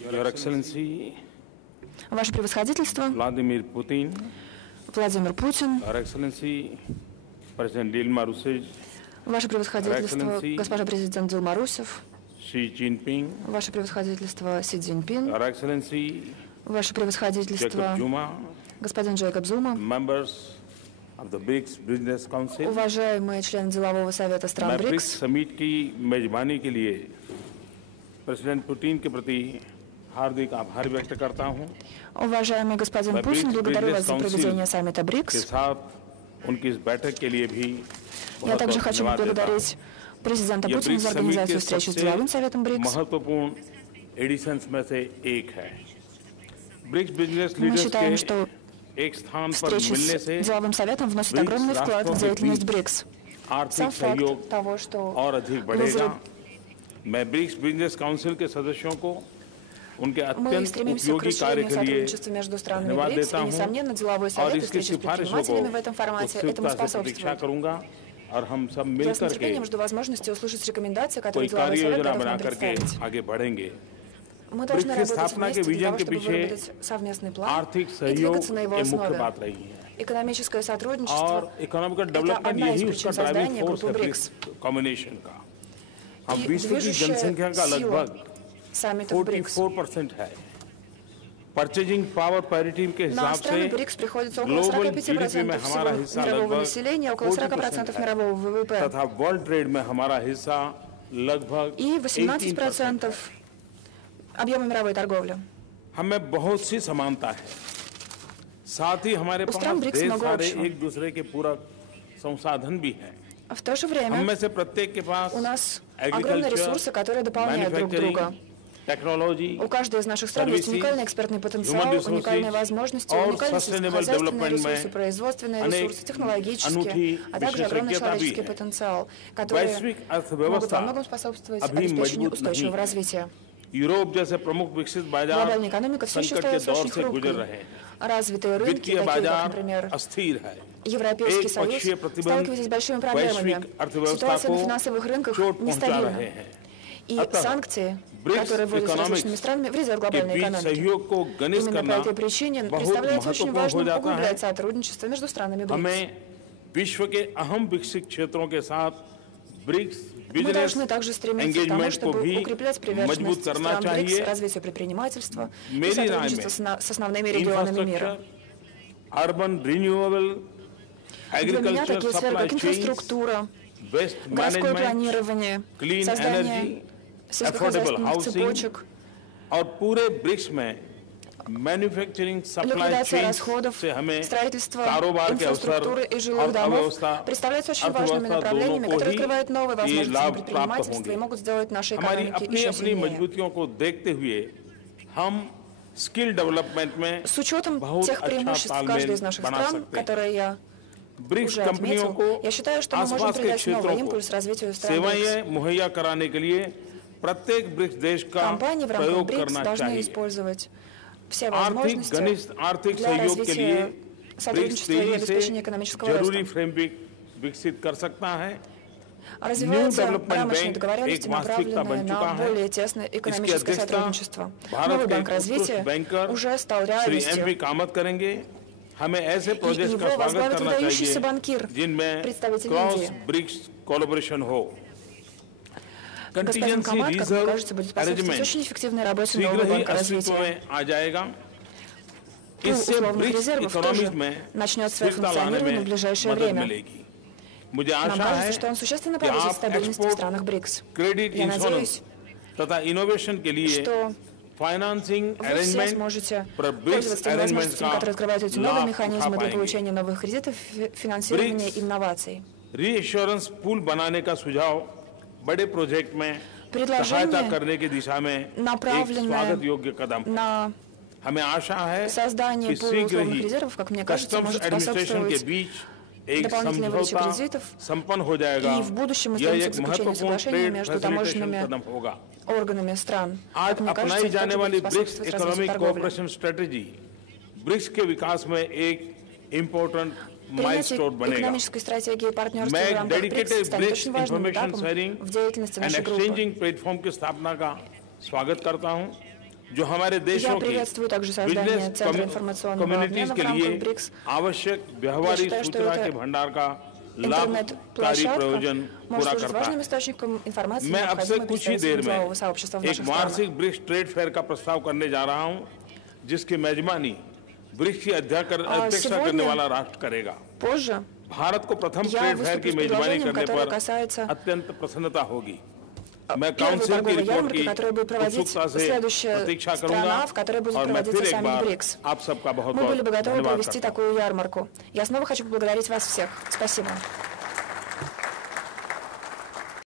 Your Excellency, Ваше превосходительство, Vladimir Putin, Владимир Путин, Your Excellency, President Dilma Rousseff, Ваше превосходительство, Excellency, госпожа президент Дилма Русеф, Xi Jinping, Ваше превосходительство Си Цзиньпин, Your Excellency, Ваше превосходительство Jacob Zuma, господин Джейкоб Зума, members of the BRICS Business Council, уважаемые члены делового совета стран मैं ब्रिक्स БРИКС, समिट की मेजबानी के लिए president Putin के प्रति हार्दिक आभार व्यक्त करता हूं। уважаемый господин Путин, благодарю вас за проведение саммита के БРИКС. साथ उनकी इस बैठक के लिए भी Я также बहुत-बहुत хочу धन्यवाद देता हूं। поблагодарить президента ये Путина ब्रिक्स за समिट организацию के встречи с सबसे деловым советом БРИКС. महत्वपूर्ण एडिशंस में से एक है। ब्रिक्स बिजनेस Мы लीडर्स считаем, के что एक स्थान पर встречи मिलने с से деловым советом вносит БРИКС огромный вклад в राष्ट्रों के деятельность बीच БРИКС. आर्थिक Сам सहयोग факт того, что और अधिक बढ़ेगा। मैं ब्रिक्स बिजनेस काउंसिल के सदस्यों को उनके мы अत्यंत стремимся к उपयोगी कार्य расширению के लिए сотрудничества между странами धन्यवाद БРИКС, देता и, हूं несомненно, деловой और совет и इसकी встречи с सिफारिशों предпринимателями в को этом формате этому उत्सुकता से प्रतीक्षा способствуют. करूंगा और हम सब Я с मिलकर के нетерпением жду возможности услышать рекомендации, которые कोई деловой कार्य совет योजना готов बना нам करके представить. आगे बढ़ेंगे। Мы должны ब्रिक्स की работать स्थापना के вместе для विजन того, के чтобы पीछे выработать совместный план आर्थिक и सहयोग двигаться на его ये मुख्य основе. बात रही है Экономическое сотрудничество और इकोनॉमिकल – это डेवलपमेंट одна из यही причин उसका ड्राइविंग создания फोर्स группы है БРИКС. ब्रिक्स कॉम्बिनेशन का। अब И विश्व की जनसंख्या का движущая लगभग сила саммитов БРИКС. 44% है। परचेजिंग पावर पैरिटी के На हिसाब страны से БРИКS приходится около ग्लोबल 45% जीडीपी में हमारा всего हिस्सा мирового लगभग населения, около 40% 40% है мирового ВВП तथा वर्ल्ड ट्रेड में हमारा हिस्सा लगभग и 18%। 18% объема мировой торговли. हमें बहुत सी समानता है, साथ ही हमारे У पास стран БРИКС ढेर много सारे общего. एक दूसरे के पूरक संसाधन भी हैं। В то же हम время में से प्रत्येक के पास у нас огромные ресурсы, которые дополняют друг друга. टेक्नोलॉजी, У каждой из наших стран есть services, уникальный экспертный потенциал, human resources уникальные возможности, और уникальные sustainable сельскохозяйственные development ресурсы, में производственные अनेक ресурсы, технологические, अनूठी а также огромный विशेषज्ञता भी человеческий है। потенциал, которые वैश्विक могут अर्थव्यवस्था во многом способствовать अभी обеспечению मजबूत устойчивого नहीं। развития. यूरोप जैसे प्रमुख विकसित बाजार Глобальная экономика все еще संकट के остается दौर очень से गुजर хрупкой. रहे हैं। Развитые рынки, वित्तीय такие как, बाजार например, अस्थिर है। Европейский एक Союз, पक्षीय प्रतिबंध сталкиваются с большими проблемами. वैश्विक अर्थव्यवस्था Ситуация на को финансовых рынках चोट पहुंचा нестабильна. रहे हैं। И अतः санкции, BRICS которые вводятся economics различными странами, вредят के глобальной बीच экономике. सहयोग को घनिष्ठ Именно по करना этой причине बहुत представляется очень महत्वपूर्ण हो важным जाता है। углублять сотрудничество между странами БРИКС. हमें विश्व के अहम विकसित क्षेत्रों के साथ ब्रिक्स Мы बिजनेस должны также стремиться к тому, एंगेजमेंट को чтобы भी укреплять मजबूत приверженность करना стран БРИКС चाहिए। развитию предпринимательства и मेरी राय сотрудничество में с основными регионами мира. इंफ्रास्ट्रक्चर, अर्बन रिन्यूएबल, Для меня एग्रीकल्चर такие сферы, सप्लाई как инфраструктура, वेस्ट городское मैनेजमेंट, планирование, क्लीन создание एनर्जी, अफोर्डेबल сельскохозяйственных हाउसिंग цепочек, और पूरे ब्रिक्स में मैन्युफैक्चरिंग सप्लाई ликвидация चेन расходов, से हमें строительство कारोबार के अवसर инфраструктуры и और жилых домов अर्थव्यवस्था представляются очень важными направлениями, दोनों को которые ही открывают новые ये возможности लाभ для प्राप्त предпринимательства и होंगे। могут сделать наши हमारी экономики अपनी еще अपनी сильнее. मजबूतियों को देखते हुए हम स्किल डेवलपमेंट में С учетом बहुत тех अच्छा преимуществ каждой तालमेल из наших बना стран, सकते हैं। которые я ब्रिक्स уже कंपनियों отметил, को я считаю, что мы можем आसपास के придать новый क्षेत्रों импульс развитию को стран БРИКС. सेवाएं मुहैया कराने के लिए प्रत्येक ब्रिक्स देश का Компании в рамках प्रयोग БРИКС करना должны चाहिए। использовать все आर्थिक возможности घनिष्ठ आर्थिक для सहयोग के लिए развития ब्रिक्स сотрудничества и तेजी обеспечения से экономического जरूरी роста. फ्रेमवर्क विकसित कर सकता है। Развиваются Development рамочные Bank договоренности, एक वास्तविकता направленные बन चुका на है। более тесное экономическое इसकी сотрудничество. भारत Новый के банк उत्कृष्ट развития बैंकर уже стал श्री реальностью. एम.पी. कामत करेंगे। हमें ऐसे И प्रोजेक्ट का его स्वागत возглавит करना выдающийся चाहिए банкир, जिनमें представитель क्रॉस Индии. ब्रिक्स कोलैबोरेशन हो। Господин कंटीजेंसी Камат, как мне रिजर्व кажется, будет способствовать अरेंजमेंट очень эффективной работе शीघ्र нового ही банка अस्तित्व развития. में आ जाएगा। Пул इससे условных ब्रिक्स резервов इकोनॉमीज тоже में начнет свое स्थिरता लाने функционирование में в ближайшее मदद время. मिलेगी। मुझे Нам आशा кажется, है что он существенно कि повысит आप стабильность в एक्सपोर्ट, странах БРИКС. क्रेडिट Я इंश्योरेंस надеюсь, तथा इनोवेशन के लिए что फाइनेंसिंग вы все अरेंजमेंट сможете पर пользоваться ब्रिक्स теми अरेंजमेंट возможностями, का которые открывают эти новые लाभ उठा механизмы для पाएंगे। получения новых кредитов, финансирования BRICS инноваций. रीएश्योरेंस पूल बनाने का सुझाव बड़े प्रोजेक्ट में सहायता करने की दिशा में एक स्वागत योग्य कदम है। На हमें आशा है создание कि пула शीघ्र условных ही резервов, как мне кажется, कस्टम्स может एडमिनिस्ट्रेशन के способствовать बीच एक дополнительной выдаче समझौता кредитов, संपन्न हो जाएगा। и в будущем мы यह стремимся एक к заключению महत्वपूर्ण соглашения ट्रेड между फैसिलिटेशन таможенными कदम होगा। органами стран. आज Как мне अपनाई кажется, это जाने тоже वाली будет ब्रिक्स способствовать развитию इकोनॉमिक торговли. कोऑपरेशन स्ट्रेटजी ब्रिक्स के विकास में एक इम्पोर्टेंट Принятие माइलस्टोन बनेगा। экономической стратегии партнерства в मैं рамках БРИКС डेडिकेटेड станет ब्रिक्स очень важным इंफॉर्मेशन этапом शेयरिंग в деятельности एंड нашей группы. एक्सचेंजिंग प्लेटफॉर्म की स्थापना का स्वागत करता हूं। जो हमारे देशों की приветствую также создание बिजनेस Центра информационного कम्युनिटीज обмена के в рамках लिए БРИКС. आवश्यक व्यवहारिक считаю, что सूचना это के भंडार का लाभकारी интернет-площадка प्रयोजन может पूरा служить करता важным है। источником информации, मैं अब से необходимой कुछ ही देर представителям में делового сообщества в एक наших странах. वार्षिक ब्रिक्स ट्रेड फेयर का प्रस्ताव करने जा रहा हूं, जिसकी मेजबानी ब्रिक्स की अध्यक्षता करने वाला राष्ट्र करेगा। Позже भारत को प्रथम я ट्रेड फेयर की выступлю с मेजबानी предложением, करने которое पर касается अत्यंत प्रसन्नता होगी। मैं первой काउंसिल की торговой रिपोर्ट ярмарки, की которую будет проводить उत्सुकता से следующая प्रतीक्षा करूंगा страна, в которой будет और मैं проводиться फिर एक саммит बार БРИКС. आप सबका बहुत Мы были бы बहुत готовы धन्यवाद провести करता हूं। такую ярмарку. Я снова хочу поблагодарить вас всех. Спасибо.